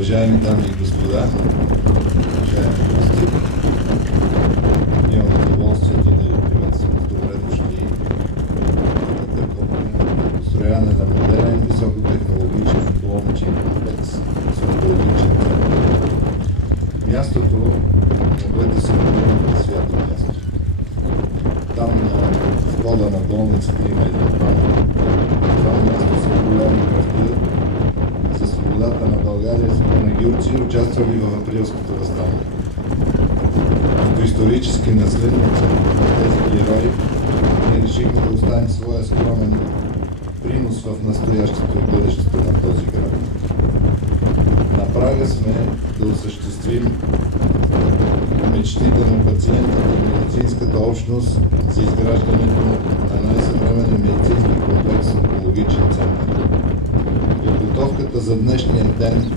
Уважаеми дами и господа, уважаеми гости, имам удоволствието да ви приветствам с добре дошли на построяване на модерен, високотехнологичен болничен комплекс с онкологичен център. Мястото, на което се намира, е свято място. Там на входа на болницата има един памятник. Това място са голями кръвта за свободата на България, са панагюрци, участвали в априлското въстание. Като исторически наследници на тези герои, ние решихме да оставим своя скромен принос в настоящето и бъдещето на този град. На прага сме да осъществим мечтите на пациентите и медицинската общност за изграждането на най-съвременен медицински комплекс в онкологичен център. Подготовката за днешния ден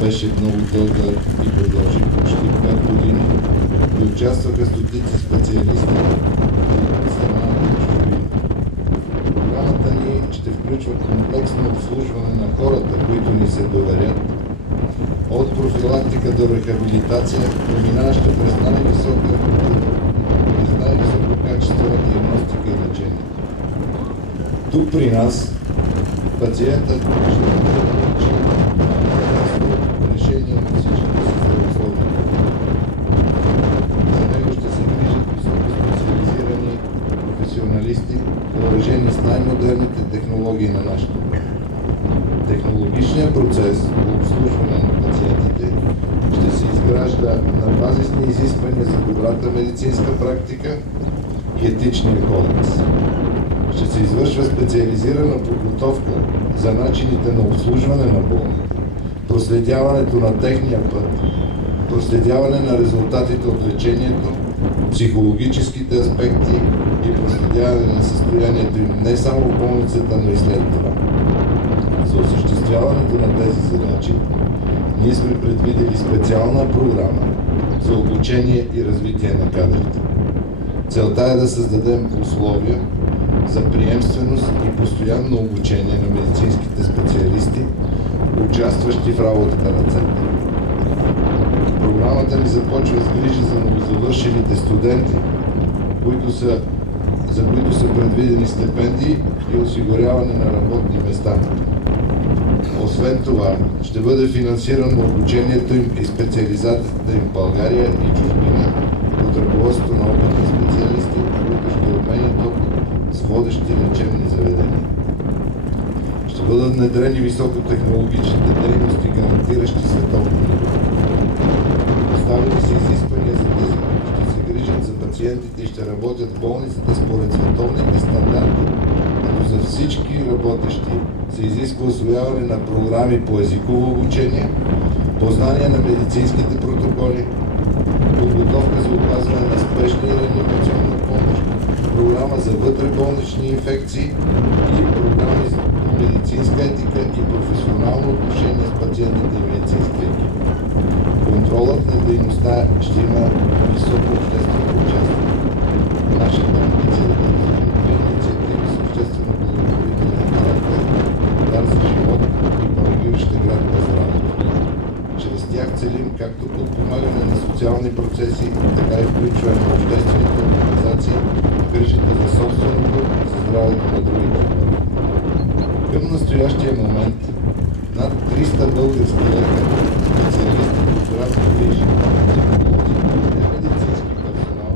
беше много дълга и продължи почти 5 години и участваха стотици специалисти от страна на чужбина. Програмата ни ще включва комплексно обслужване на хората, които ни се доверят, от профилактика до рехабилитация, преминаваща през най-висококачествена диагностика и лечение. Тук при нас пациентът ще получи решение на всичките си здравословни проблеми. За него ще се грижат високоспециализирани професионалисти, въоръжени с най-модерните технологии на нашето време. Технологичният процес по обслужване на пациентите ще се изгражда на базисни изисквания за добрата медицинска практика и етичния кодекс. Ще се извършва специализирана подготовка за начините на обслужване на болните, проследяването на техния път, проследяване на резултатите от лечението, психологическите аспекти и проследяване на състоянието им не само в болницата, но и след това. За осъществяването на тези задачи ние сме предвидели специална програма за обучение и развитие на кадрите. Целта е да създадем условия за приемственост и постоянно обучение на медицинските специалисти, участващи в работата на центъра. Програмата ни започва с грижа за новозавършилите студенти, за които са предвидени стипендии и осигуряване на работни места. Освен това, ще бъде финансирано обучението им и специализацията им в България и чужбина под ръководството на опитни специалисти, които ще обменят опит с водещи лечебни заведения. Ще бъдат внедрени високотехнологичните дейности, гарантиращи световно ниво. Поставени са изисквания за тези, които ще се грижат за пациентите и ще работят в болницата според световните стандарти, като за всички работещи се изисква усвояване на програми по езиково обучение, познание на медицинските протоколи, подготовка за оказване на спешна и реанимационна помощ, програма за вътреболнични инфекции и програми по медицинска етика и професионално отношение с пациентите и медицинския екип. Контролът на дейността ще има високо обществено участие. Нашата амбиция да бъдат две инициативи с обществено благотворителен характер, дар за живот и панагюрща град на здравето. Чрез тях целим както подпомагане на социални процеси, така и включване на обществените организации в грижата за собственото и за здравето на другите хора. Към настоящия момент над 300 български лекари, специалисти по здравни грижи, психолози и медицински персонал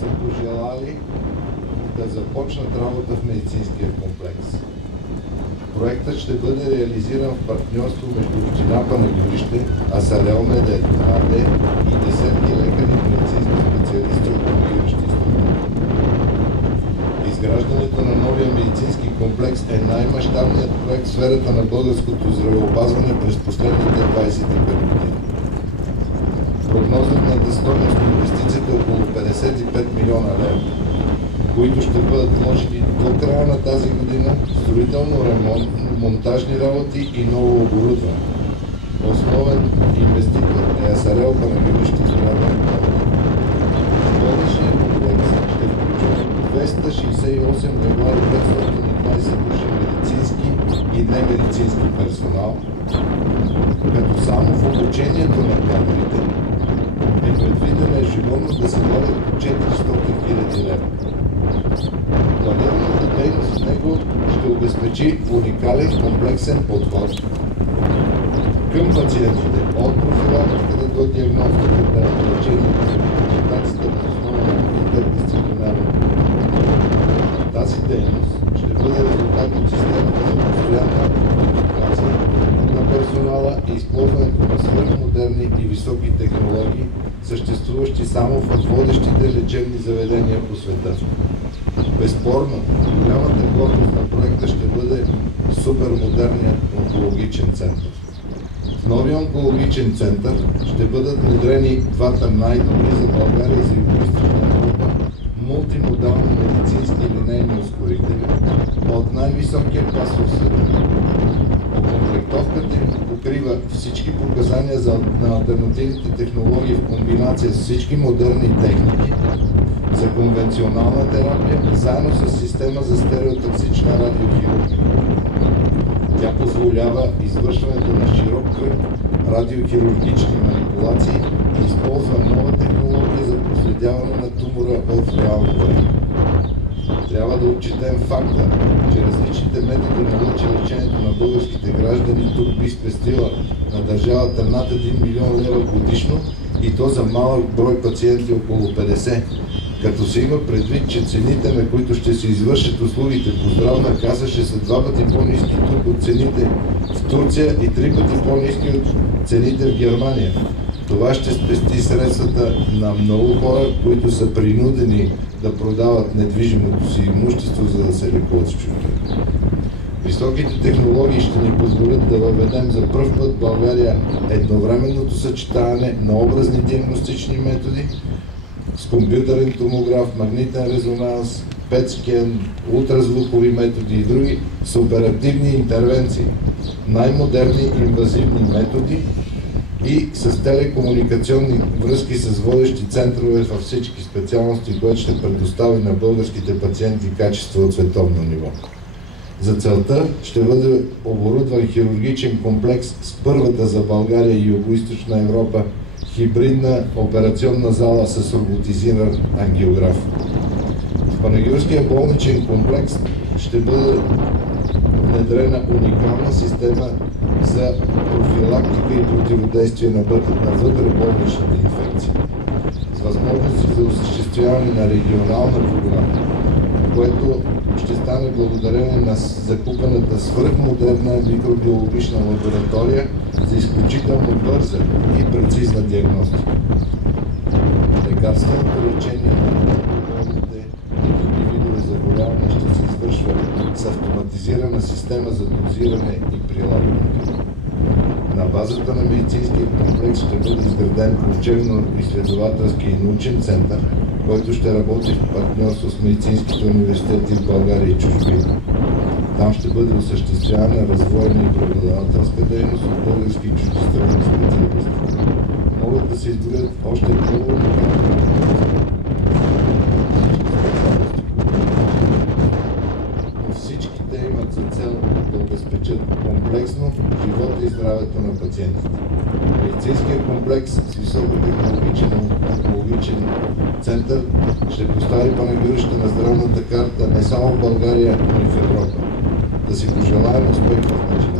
са пожелали да започнат работа в медицинския комплекс. Проектът ще бъде реализиран в партньорство между община Панагюрище, Асалео Мед АД и десетки лекари и медицински специалисти от Панагюрище и страна. Изграждането на новия медицински комплекс е най-мащабният проект в сферата на българското здравеопазване през последните 25 години. Прогнозната стойност на инвестицията е около 55 милиона лева, които ще бъдат вложени до края на тази година в строително-ремонт, монтажни работи и ново оборудване. Основен инвеститор е Асалео Панагюрище и страна. Болничният комплекс ще включва 268 легла и 520 души медицински и немедицински персонал, като само в обучението на кадрите е предвидено ежегодно да се влагат 400 000 лева. Планираната дейност в него ще обезпечи уникален комплексен подход към пациентите от профилактиката до диагностиката, лечението и рехабилитацията на основа на интердисциплинарно. Тази дейност ще бъде резултат от системата за постоянна квалификация на персонала и използването на свръхмодерни и високи технологии, съществуващи само в водещите лечебни заведения по света. Безспорно, голямата гордост на проекта ще бъде супермодерният онкологичен център. В новия онкологичен център ще бъдат внедрени двата най-добри за България и за Югоизточна Европа мултимодални медицински линейни ускорители от най-високия клас в света. Окомплектовката им покрива всички показания на алтернативните технологии в комбинация с всички модерни техники за конвенционална терапия, заедно с система за стереотоксична радиохирургия. Тя позволява извършването на широк кръг радиохирургични манипулации и използва нова технология за проследяване на тумора в реално време. Трябва да отчетем факта, че различните методи на лъчелечението на българските граждани тук би спестила на държавата над 1 милион лева годишно и то за малък брой пациенти около 50, като се има предвид, че цените, на които ще се извършат услугите по здравна каса, ще са 2 пъти по-ниски тук от цените в Турция и 3 пъти по-ниски от цените в Германия. Това ще спести средствата на много хора, които са принудени да продават недвижимото си имущество, за да се лекуват с чужбина. Високите технологии ще ни позволят да въведем за пръв път в България едновременното съчетаване на образни диагностични методи с компютърен томограф, магнитен резонанс, пет-скен, ултразвукови методи и други с оперативни интервенции, най-модерни инвазивни методи и с телекомуникационни връзки с водещи центрове във всички специалности, което ще предостави на българските пациенти качество от световно ниво. За целта ще бъде оборудван хирургичен комплекс с първата за България и Югоизточна Европа хибридна операционна зала с роботизиран ангиограф. В Панагюрския болничен комплекс ще бъде внедрена уникална система за профилактика и противодействие на вътреболничната инфекция, с възможности за осъществяване на регионална програма, което ще стане благодарение на закупената свръхмодерна микробиологична лаборатория за изключително бърза и прецизна диагностика. Лекарственото лечение на болните и други видове заболявания ще се извършва с автоматизирана система за дозиране и прилагането. На базата на медицинския комплекс ще бъде изграден учебно-изследователски и научен център, който ще работи в партньорство с медицинските университети в България и чужбина. Там ще бъде осъществявана развойна и преподавателска дейност от български и чуждестранни специалисти. Могат да се изброят още много уникални. Но всичките имат за цел да обезпечат комплексно живота и здравето на пациентите. Медицинският комплекс с високотехнологичен онкологичен център ще постави Панагюрище на здравната карта не само в България, но и в Европа. Да си пожелаем успех в начинание.